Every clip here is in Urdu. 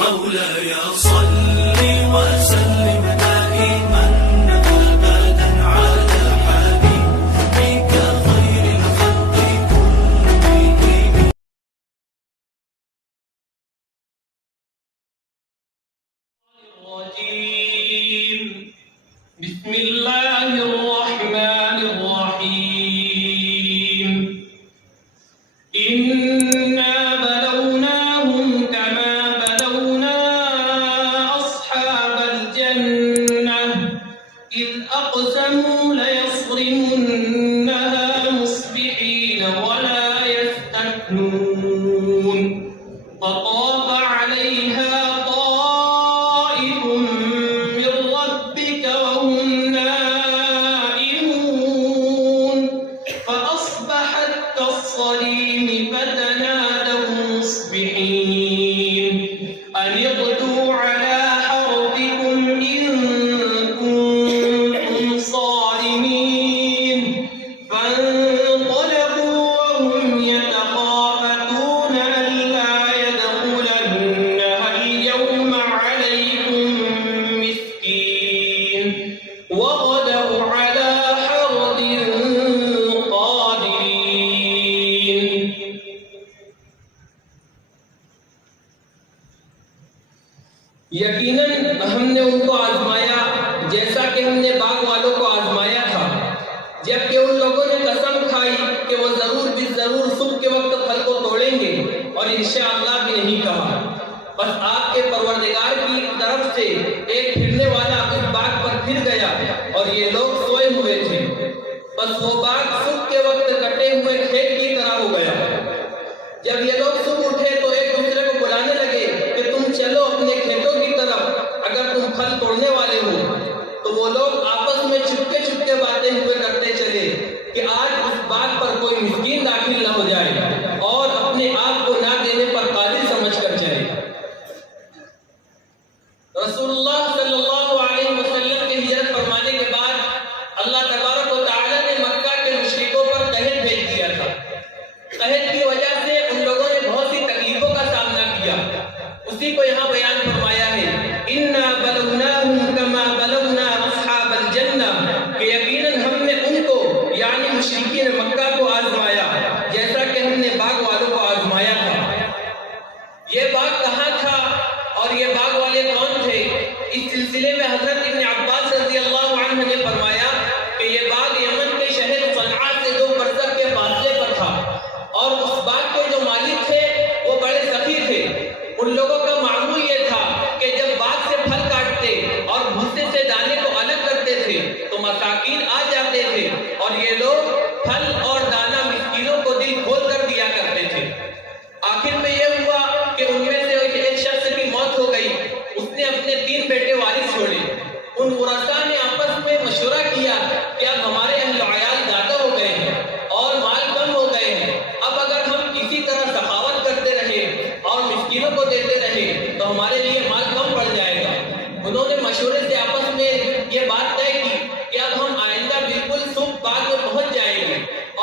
مولاي صل وسلم دائما أبدا على حبيبك خير الخلق كلهم. بسم الله الرحمن الرحيم. إنا بلوناهم كما بلونا أصحاب الجنة إذ أقسموا ليصرمنها مصبحين ولا يستثنون فطاف عليها طائف من ربك وهم نائمون فأصبحت كالصريم فتنادوا مصبحين أن اغدوا على حرثكم إن كنتم صارمين فانطلقوا وهم يتخافتون ألا يدخلنها اليوم عليكم مسكين وغدوا على حرد قادرين. یقیناً ہم نے ان کو آزمایا جیسا کہ ہم نے باغ والوں کو آزمایا تھا، جبکہ ان لوگوں نے قسم کھائی کہ وہ ضرور صبح کے وقت پھل کو توڑیں گے اور انشاءاللہ بھی نہیں کہا. بس آپ کے پروردگار کی طرف سے ایک پھرنے والا اس باغ پر پھر گیا اور یہ لوگ سوئے ہوئے تھے. بس وہ باغ صبح کے وقت کٹے ہوئے کھیت کی طرح ہو گیا. جب یہ لوگ صبح اٹھے تو ایک دوسرے کو بلانے لگے کہ تم چلو اپنے کھیتوں کی طرف اگر تم پھل توڑنے والے ہو. تو وہ لوگ آپس میں چھپکے چھپکے باتیں ہوئے کرتے چلے کہ آج اس باغ پر کوئی مسکین داخل نہ ہو جائے اور اپنے آپ کو نہ دینے پر قادر سمجھ کر چلے. رسول اللہ صلی اللہ علیہ وسلم کے ہجرت فرمانے کے بعد اللہ تبارک و تعالیٰ نے مکہ کے مشرکوں پر قحط بھیج دیا تھا. قحط کی وجہ سے ان لوگوں نے بہت سی تکلیفوں کا سامنا کیا. اسی کو یہاں بیان فرمایا ہے اِنَّا بَلَوْنَاهُمْ كَمَا بَلَوْنَا أَصْحَابَ الْجَنَّةِ کہ یقیناً ہم نے ان کو یعنی مشرکین مکہ کو آزمایا جیسا کہ ہم نے باغ والوں کو آزمایا تھا. یہ باغ کہاں تھا اور یہ باغ والے کون تھے؟ اس سلسلے میں حضرت ابن عباس رضی اللہ عنہ نے فرمایا کہ یہ باغ یمن کے شہر صنعاء سے 2 برسخ کے فاصلے پر تھا اور اس باغ کے جو مالک تھے وہ بڑے سخی تھے. ان لوگوں کا معمول یہ تھا کہ جب باغ سے پھل کاٹتے اور بھوسے سے دانے کو الگ کرتے تھے تو مساکین آ جاتے تھے اور یہ لوگ پھل اور دانہ مسکینوں کو دل کھول کر دیا کرتے تھے. آخر میں یہ ہوا کہ ان میں سے ایک شخص کی موت ہو گئی. اس نے اپنے 3 بیٹے وارث چھوڑے. ان ورثاء نے آپس میں مشورہ کیا کہ اب ہمارے اہل و عیال زیادہ ہو گئے ہیں اور مال کم ہو گئے ہیں. اب اگر ہم اسی طرح سخاوت کرتے رہے اور مسکینوں کو دیتے رہے تو ہمارے لیے مال کم پڑ جائے گا. انہوں نے مشورے سے آپس میں یہ بات طے کی کہ اب ہم آئندہ بالکل صبح باغ میں پہنچ جائیں گے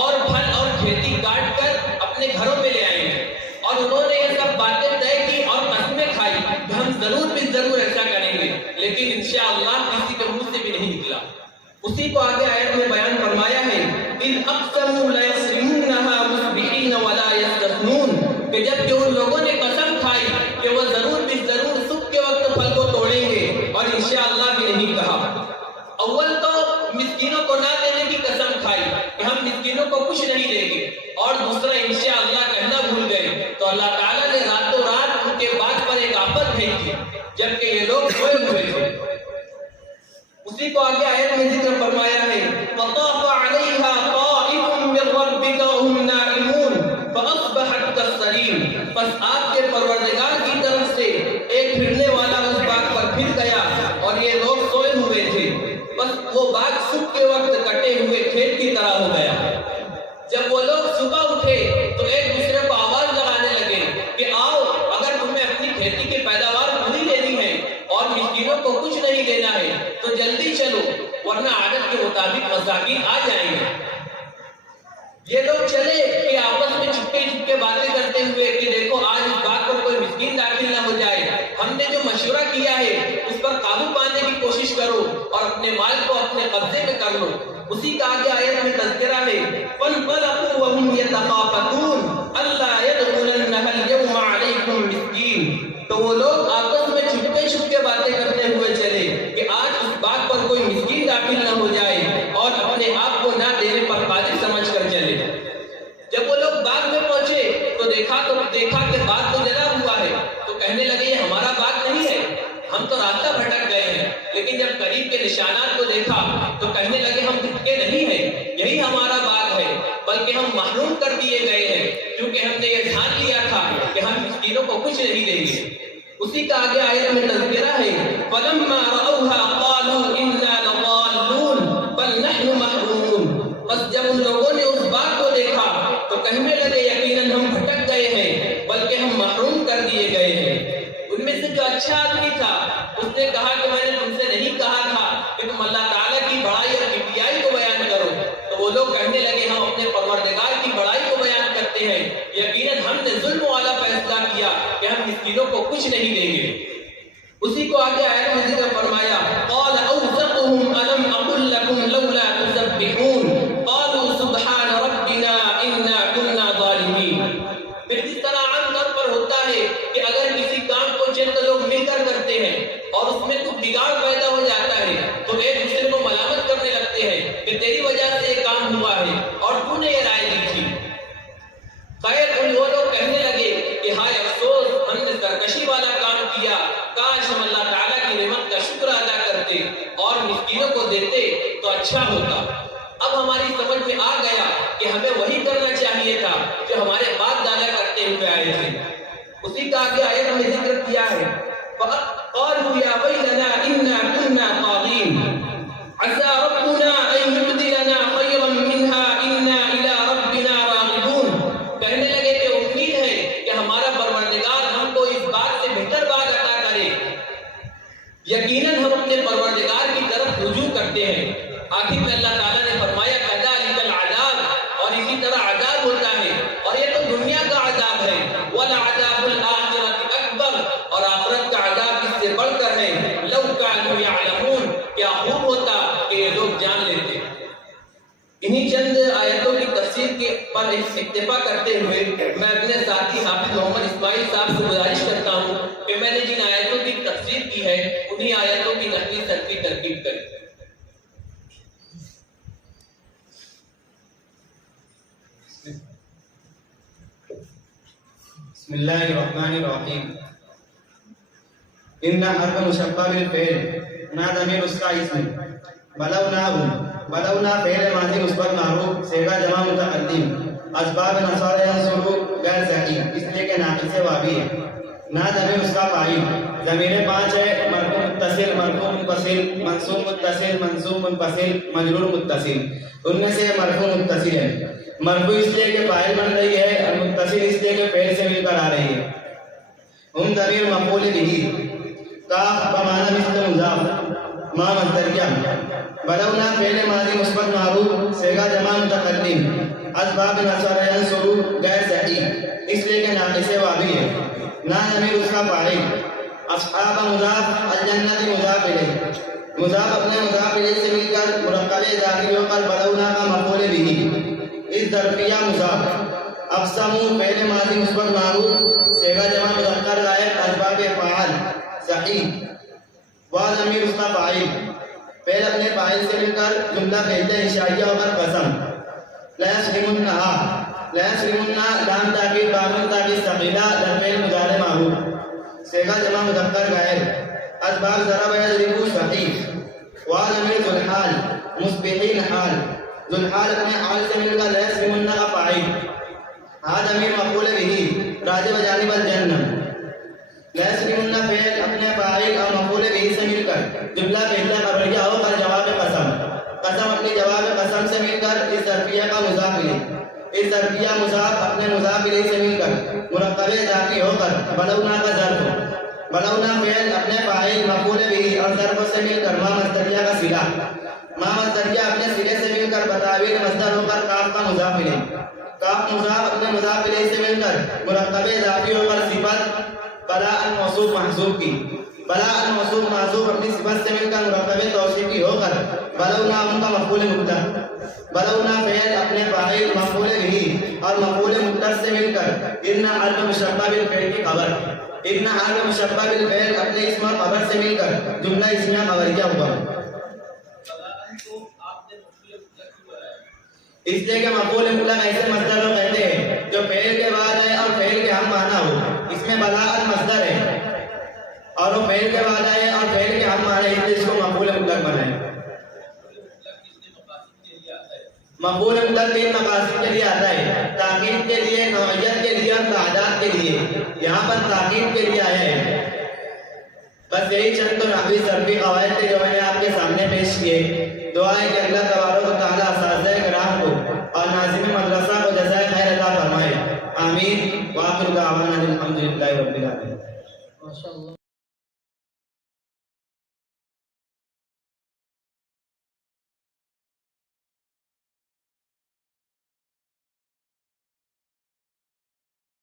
اور پھل اور کھیتی کاٹ کر اپنے گھروں میں لے آئیں گے. اور انہوں نے یہ سب باتیں طے کی اور قسمیں کھائی کہ ہم ضرور ایسا کریں گے، لیکن انشاءاللہ کسی کے منہ سے بھی نہیں نکلا. اسی کو آگے آیت میں بیان فرمایا ہے اِذْ أَقْسَمُوا لَيَصْرِمُنَّهَا مُصْبِحِينَ وَلَا يَسْتَثْنُونَ کہ جب کہ ان لوگوں نے قسم کھائی کہ وہ ضرور صبح کے وقت پھل کو توڑیں گے اور انشاءاللہ بھی نہیں کہا. اول تو مسکینوں کو نہ دینے کی قسم کھائی کہ ہم مسکینوں کو کچھ نہیں دیں گے اور دوسرا انشاءاللہ کہنا بھول گئے تو اللہ تعالیٰ نے راتوں رات ان کے بعد پر ایک آفت بھیجی جبکہ یہ لوگ سوئے ہوئے تھے. اسی کو آگے آیت میں ذکر فرمایا ہے فَطَافَ عَلَيْهَا طَائِفٌ مِّن رَّبِّكَ وَهُمْ نَائِمُونَ فَأَصْبَحَتْ كَالصَّرِيمِ بس آپ کے پروردگار کی طرف سے ایک پھرنے والا اس باغ پر پھر گیا اور یہ لوگ سوئے ہوئے تھے. بس وہ باغ صبح کے وقت کٹے ہوئے کھیت کی طرح ہو گیا. جب وہ لوگ صبح اٹھے تو ایک دوسرے کو آواز لگانے لگے کہ آؤ اگر تمہیں اپنی کھیتی کی پیداوار پوری لینی ہے اور مسکینوں کو کچھ نہیں دینا ہے تو جلدی چلو ورنہ عادت کے مطابق مساکین آ جائیں گے. یہ لوگ چلے کہ آپس میں چھپکے چھپکے باتیں کرتے ہوئے کہ دیکھو آج اس بات پر کوئی مسکین داخل نہ ہو جائے. ہم کیا ہے اس پر قابو پانے کی کوشش کرو اور اپنے مال کو اپنے قبضے میں کر لو۔ اسی کا آگے آیت میں تذکرہ ہے فَانْطَلَقُوا وَهُمْ يَتَخَافَتُونَ أَلَّا يَدْخُلَنَّهَا الْيَوْمَ عَلَيْكُمْ مِسْكِينٌ، تو وہ لوگ آپس میں چھپکے باتیں کرتے ہوئے چلے کہ آج اس بات پر کوئی مسکین داخل نہ ہو جائے اور اپنے آپ کو نہ دینے پر قادر سمجھ کر چلے۔ جب وہ لوگ باغ میں پہنچے تو دیکھا کہ باغ تو جلا ہوا ہے، تو کہنے لگے یہ ہمارا باغ نہیں ہے، ہم تو راستہ بھٹک گئے ہیں۔ لیکن جب قریب کے نشانات کو دیکھا تو کہنے لگے ہم بھٹکے نہیں ہیں، یہی ہمارا باغ ہے، بلکہ ہم محروم کر دیے گئے ہیں کیونکہ ہم نے یہ ٹھان لیا تھا کہ ہم مسکینوں کو کچھ نہیں دیں گے۔ اسی کا آگے آیت میں تذکرہ ہے فَلَمَّا رَأَوْهَا قَالُوا إِنَّا لَضَالُّونَ بَلْ نَحْنُ مَحْرُومُونَ، بس جب ان لوگوں نے اس باغ کو دیکھا تو کہنے لگے یقیناً ہم بھٹک گئے ہیں بلکہ ہم محروم کر دیے گئے ہیں۔ ان میں سے جو اچھا آدمی تھا اس نے کہا کہ میں نے تم سے نہیں کہا تھا کہ تم اللہ تعالیٰ کی بڑائی اور کبریائی کو بیان کرو، تو وہ لوگ کہنے لگے ہم اپنے پروردگار کی بڑائی کو بیان کرتے ہیں، یقیناً ہم نے ظلم والا فیصلہ کیا کہ ہم مسکینوں کو کچھ نہیں دیں گے۔ اسی کو آگے آیت میں ذکر فرمایا قال اوثقهم الم اقل لكم لولا تسبحون قالوا سبحان ربنا انا كنا ظالمين۔ پھر اس طرح عام طور پر ہوتا ہے کہ اگر کسی کام کو چند لوگ مل کر کرتے ہیں اور اس میں کچھ بگاڑ پیدا ہو جاتا ہے تو ایک دوسرے کو ملامت کرنے لگتے ہیں کہ تیری وجہ سے یہ کام ہوا ہے اور تو نے یہ رائے دی تھی۔ خیر وہ لوگ کہنے لگے کہ ہائے افسوس ہم نے سرکشی والا کام کیا، کاش ہم اللہ تعالیٰ کی نعمت کا شکر ادا کرتے اور مسکینوں کو دیتے تو اچھا ہوتا۔ اب ہماری سمجھ میں آ گیا کہ ہمیں وہی کرنا چاہیے تھا جو ہمارے باپ دادا کرتے ہوئے آئے تھے۔ اسی کا آگے آیت میں ذکر کیا ہے قالوا یا ویلنا انا كنا طاغین عسى ربنا ان يبدلنا خيرا منها انا الى ربنا راغبون۔ کہنے لگے کہ امید ہے کہ ہمارا پروردگار ہم کو اس بات سے بہتر بات عطا کرے، یقیناً ہم اپنے پروردگار کی طرف رجوع کرتے ہیں۔ آخر میں اللہ تعالیٰ نے فرمایا كذلك العذاب، اور اسی طرح عذاب ہوتا ہے، اور یہ تو دنیا کا عذاب ہے، ولعذاب الآخرة اکبر، اور آخرت کا عذاب اس سے بڑھ کر ہے، لو كانوا يعلمون، کیا خوب ہوتا کہ یہ لوگ جان لیتے۔ انہی چند آیتوں کی تفسیر کے پر اکتفا کرتے ہوئے میں اپنے ساتھی حافظ محمد اسماعیل صاحب سے گزارش کرتا ہوں کہ میں نے جن آیتوں کی تفسیر کی ہے انہی آیتوں کی نقلی ترتیب کریں۔ بسم اللہ الرحمن الرحیم۔ ان حرف مشبہ بالفعل نا ضمیر اس کا اسم بلونا فعل ماضی مثبت معروف صیغہ جمع متقدم اسباب نصب ینصب غیر صحیح اس لیے کہ ناقص واوی ہے۔ نا ضمیر اس کا فاعل ضمیر 5 ہے، مرفوع متصل مرفوع منفصل منصوب متصل منصوب منفصل مجرور متصل۔ ان میں سے مرفوع متصل ہے، مرفوع اس لیے کہ فاعل بن رہی ہے اور متصل اس لیے کہ فعل سے مل کر آ رہی ہے۔ ہم ضمیر مفعول به کاف بمعنی مثل مضاف ما مصدریہ بلونا فعل ماضی مثبت معروف صیغہ جمع متقدم اسباب نصب ینصب غیر صحیح اس لیے کہ ناقص واوی ہے۔ نا ضمیر اس کا فاعل اصحاب مضاف الجنت مضاف الیہ مضاف اپنے مضاف الیہ سے مل کر مرکب داخل ہو کر بلونا کا مفعول به اس ظرفیہ مضاف اقسموا فعل ماضی مثبت معروف صیغہ جمع مذکر غائب اسباب فاعل صحیح وا ضمیر اس کا فاعل فعل اپنے فاعل سے مل کر جملہ کہتے ہیں انشائیہ ہو کر قسم لا یسرمن لام تاکید بام تاکید ثقیلہ فعل مضارع معروف صیغہ جمع مذکر غائب اسباب ضرب یضرب صحیح وا ضمیر ذو الحال مصبحین حال ذو الحال اپنے حال سے مل کر لا یسرمن کا فاعل ہا ضمیر مفعول به راجع بجانب الجنہ لا یسرمن فعل اپنے فاعل اور مفعول به سے مل کر جملہ کہتا خبریہ ہو کر جواب قسم قسم اپنے جواب قسم سے مل کر اس ظرفیہ کا مضاف الیہ اس ظرفیہ مضاف اپنے مضاف الیہ سے مل کر مرکب ذاتی ہو کر بلونا کا ظرف بلونا فعل اپنے فاعل مفعول به اور ظرف سے مل کر ما مصدریہ کا صلہ ما مصدریہ اپنے صلے سے مل کر بتاویل مصدر ہو کر کاف کا مضاف الیہ کاف مضاف اپنے مضاف الیہ سے مل کر مرکب ذاتی ہو کر صفت بلا الموصوف محذوف کی بلا الموصوف معذوف اپنی صفت سے مل کر مرکب توصیفی ہو کر بلونا ان کا مفعول مطلق بلونا فعل اپنے فاعل مفعول به اور مفعول مطلق سے مل کر ان حرف مشبہ بالفعل کی خبر ان حرف مشبہ بالفعل اپنے اسم اور خبر سے مل کر جملہ اسمیہ خبریہ ہوا اس لیے کہ مفعول مطلق ایسے مصدر کو کہتے ہیں جو فعل کے بعد ہے اور فعل کے ہم معنی ہو اس میں بلاء مصدر ہے اور وہ فعل کے بعد آئے اور فعل کے ہم معنی اس لیے اس کو مفعول مطلق بنائے مفعول مطلق تین مقاصد کے لیے آتا ہے تاکید کے لیے نوعیت کے لیے اور تعداد کے لیے یہاں پر تاکید کے لیے آیا ہے بس یہی چند تو نحوی صرفی قواعد تھے جو میں نے آپ کے سامنے پیش کیے دعا ہے کہ اللہ تبارک و تعالی اساتذہ کرام کو اور ناظرین مدرسہ کو جزائے خیر عطا فرمائے آمین وآخر دعوانا الحمدللہ رب العالمین ماشاء اللہ